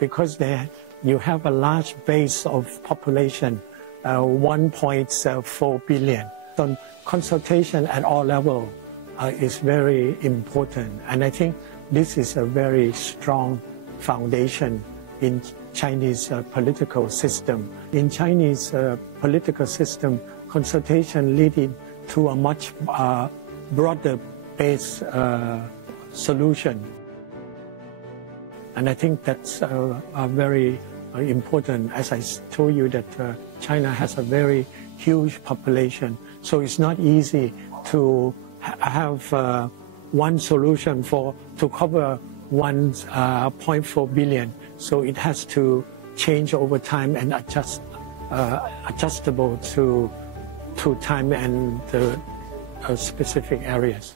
because you have a large base of population, 1.4 billion. So consultation at all levels is very important, and I think this is a very strong foundation in Chinese political system. In Chinese political system, consultation leading to a much broader base solution. And I think that's very important. As I told you that China has a very huge population, so it's not easy to have one solution to cover 1.4 billion. So it has to change over time and adjustable to time and the specific areas.